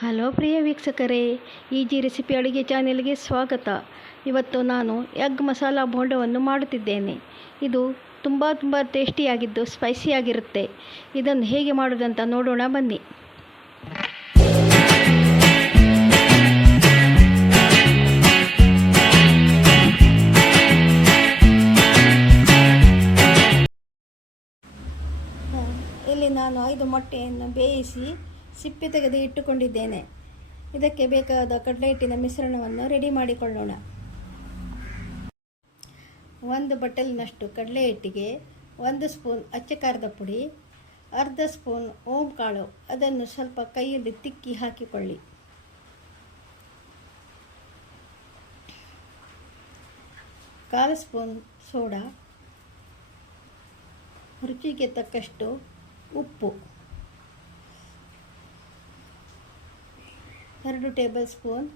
Hello ಪ್ರಿಯ ವೀಕ್ಷಕರೇ easy recipe ಅಡುಗೆ ಚಾನೆಲ್ಗೆ ಸ್ವಾಗತ. ಇವತ್ತು ನಾನು ಎಗ್ ಮಸಾಲಾ ಬೋಂಡವನ್ನು ಮಾಡುತ್ತಿದ್ದೇನೆ. ಇದು ತುಂಬ ತುಂಬ ಟೇಸ್ಟಿಯಾಗಿದ್ದು ಸ್ಪೈಸಿಯಾಗಿರುತ್ತೆ. ಇದನ್ನು ಹೇಗೆ ಮಾಡೋದಂತ ನೋಡೋಣ ಬನ್ನಿ. ಇಲ್ಲಿ ನಾನು ಐದು ಮೊಟ್ಟೆಯನ್ನು ಬೇಯಿಸಿ ಸಿಪ್ಪೆ ತೆಗೆದು ಇಟ್ಟುಕೊಂಡಿದ್ದೇನೆ. ಇದಕ್ಕೆ ಬೇಕಾದ ಕಡಲೆ ಹಿಟ್ಟಿನ ಮಿಶ್ರಣವನ್ನು ರೆಡಿ ಮಾಡಿಕೊಳ್ಳೋಣ. ಒಂದು ಬಟ್ಟಲಿನಷ್ಟು ಕಡಲೆ ಹಿಟ್ಟಿಗೆ ಒಂದು ಸ್ಪೂನ್ ಅಚ್ಚ ಖಾರದ ಪುಡಿ, ಅರ್ಧ ಸ್ಪೂನ್ ಓಂ ಕಾಳು ಅದನ್ನು ಸ್ವಲ್ಪ ಕೈಯಲ್ಲಿ ತಿಕ್ಕಿ ಹಾಕಿಕೊಳ್ಳಿ. ಕಾಲು ಸ್ಪೂನ್ ಸೋಡಾ, ರುಚಿಗೆ ತಕ್ಕಷ್ಟು ಉಪ್ಪು. ಎರಡು ಟೇಬಲ್ ಸ್ಪೂನ್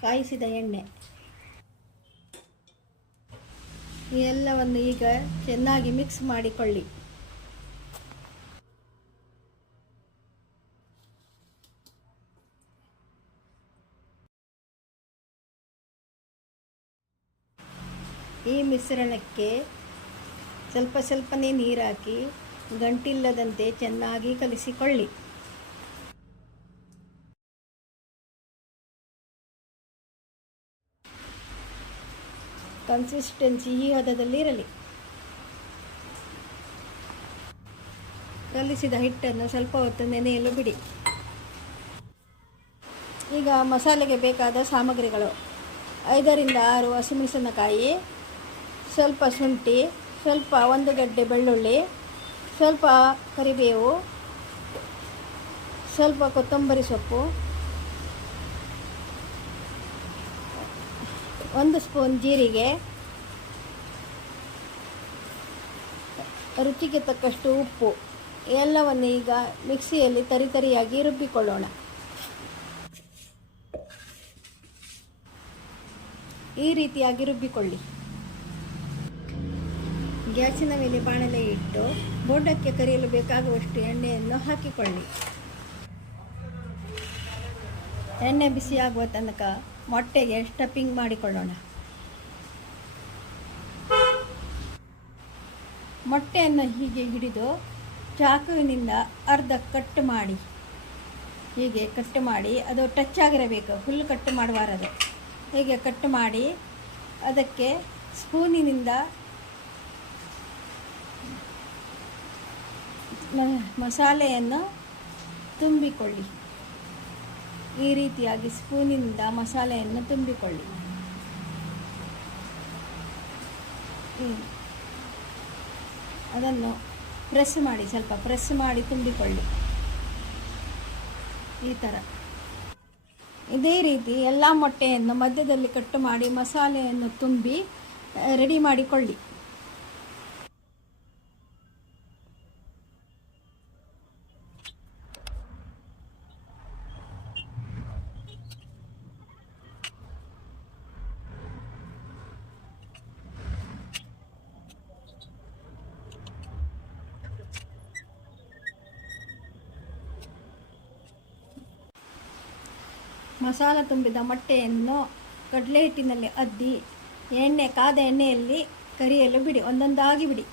ಕಾಯಿಸಿದ ಎಣ್ಣೆ. ಎಲ್ಲವನ್ನು ಈಗ ಚೆನ್ನಾಗಿ ಮಿಕ್ಸ್ ಮಾಡಿಕೊಳ್ಳಿ. ಈ ಮಿಶ್ರಣಕ್ಕೆ ಸ್ವಲ್ಪ ಸ್ವಲ್ಪನೇ ನೀರಾಕಿ ಗಂಟಿಲ್ಲದಂತೆ ಚೆನ್ನಾಗಿ ಕಲಿಸಿಕೊಳ್ಳಿ. ಕನ್ಸಿಸ್ಟೆನ್ಸಿ ಈ ಹದದಲ್ಲಿ ಇರಲಿ. ಕಲಿಸಿದ ಹಿಟ್ಟನ್ನು ಸ್ವಲ್ಪ ಹೊತ್ತು ನೆನೆಯಲು ಬಿಡಿ. ಈಗ ಮಸಾಲೆಗೆ ಬೇಕಾದ ಸಾಮಗ್ರಿಗಳು. ಐದರಿಂದ ಆರು ಹಸಿಮೆಣಸಿನಕಾಯಿ, ಸ್ವಲ್ಪ ಶುಂಠಿ, ಸ್ವಲ್ಪ ಒಂದು ಗಡ್ಡೆ ಬೆಳ್ಳುಳ್ಳಿ, ಸ್ವಲ್ಪ ಕರಿಬೇವು, ಸ್ವಲ್ಪ ಕೊತ್ತಂಬರಿ ಸೊಪ್ಪು ಒಂದು ಸ್ಪೂನ್ ಜೀರಿಗೆ, ರುಚಿಗೆ ತಕ್ಕಷ್ಟು ಉಪ್ಪು, ಎಲ್ಲವನ್ನು ಈಗ ಮಿಕ್ಸಿಯಲ್ಲಿ ತರಿತರಿಯಾಗಿ ರುಬ್ಬಿಕೊಳ್ಳೋಣ. ಈ ರೀತಿಯಾಗಿ ರುಬ್ಬಿಕೊಳ್ಳಿ. ಗ್ಯಾಸಿನ ಮೇಲೆ ಬಾಣಲೆ ಇಟ್ಟು ಬೋಂಡಕ್ಕೆ ಕರಿಯಲು ಬೇಕಾಗುವಷ್ಟು ಎಣ್ಣೆಯನ್ನು ಹಾಕಿಕೊಳ್ಳಿ. ಎಣ್ಣೆ ಬಿಸಿಯಾಗುವ ತನಕ ಮೊಟ್ಟೆಗೆ ಸ್ಟಫಿಂಗ್ ಮಾಡಿಕೊಳ್ಳೋಣ. ಮೊಟ್ಟೆಯನ್ನು ಹೀಗೆ ಹಿಡಿದು ಚಾಕುವಿನಿಂದ ಅರ್ಧ ಕಟ್ ಮಾಡಿ. ಹೀಗೆ ಕಟ್ ಮಾಡಿ, ಅದು ಟಚ್ ಆಗಿರಬೇಕು ಫುಲ್ ಕಟ್ ಮಾಡಬಾರದು. ಹೀಗೆ ಕಟ್ ಮಾಡಿ, ಅದಕ್ಕೆ ಸ್ಪೂನಿನಿಂದ ಮಸಾಲೆಯನ್ನು ತುಂಬಿಕೊಳ್ಳಿ. ಈ ರೀತಿಯಾಗಿ ಸ್ಪೂನಿನಿಂದ ಮಸಾಲೆಯನ್ನು ತುಂಬಿಕೊಳ್ಳಿ. ಅದನ್ನು ಪ್ರೆಸ್ ಮಾಡಿ, ಸ್ವಲ್ಪ ಪ್ರೆಸ್ ಮಾಡಿ ತುಂಬಿಕೊಳ್ಳಿ. ಈ ಥರ ಇದೇ ರೀತಿ ಎಲ್ಲ ಮೊಟ್ಟೆಯನ್ನು ಮಧ್ಯದಲ್ಲಿ ಕಟ್ಟು ಮಾಡಿ ಮಸಾಲೆಯನ್ನು ತುಂಬಿ ರೆಡಿ ಮಾಡಿಕೊಳ್ಳಿ. ಮಸಾಲ ತುಂಬಿದ ಮೊಟ್ಟೆಯನ್ನು ಕಡಲೆ ಹಿಟ್ಟಿನಲ್ಲಿ ಅದ್ದಿ, ಎಣ್ಣೆ, ಕಾದ ಎಣ್ಣೆಯಲ್ಲಿ ಕರಿಯಲು ಬಿಡಿ, ಒಂದೊಂದಾಗಿ ಬಿಡಿ.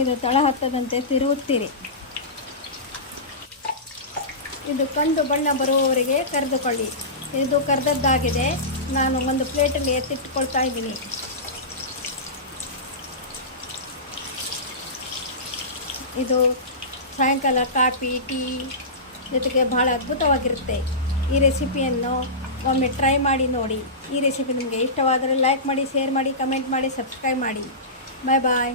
ಇದು ತಳ ಹತ್ತದಂತೆ ತಿರುಗುತ್ತೀರಿ ಇದು ಕಂದು ಬಣ್ಣ ಬರುವವರಿಗೆ ಕರೆದುಕೊಳ್ಳಿ. ಇದು ಕರೆದದ್ದಾಗಿದೆ. ನಾನು ಒಂದು ಪ್ಲೇಟಲ್ಲಿ ಎತ್ತಿಟ್ಟುಕೊಳ್ತಾ ಇದ್ದೀನಿ. ಇದು ಸಾಯಂಕಾಲ ಕಾಫಿ, ಟೀ ಜೊತೆಗೆ ಭಾಳ ಅದ್ಭುತವಾಗಿರುತ್ತೆ. ಈ ರೆಸಿಪಿಯನ್ನು ಒಮ್ಮೆ ಟ್ರೈ ಮಾಡಿ ನೋಡಿ. ಈ ರೆಸಿಪಿ ನಿಮಗೆ ಇಷ್ಟವಾದರೆ ಲೈಕ್ ಮಾಡಿ, ಶೇರ್ ಮಾಡಿ, ಕಮೆಂಟ್ ಮಾಡಿ, ಸಬ್ಸ್ಕ್ರೈಬ್ ಮಾಡಿ. ಬಾಯ್ ಬಾಯ್.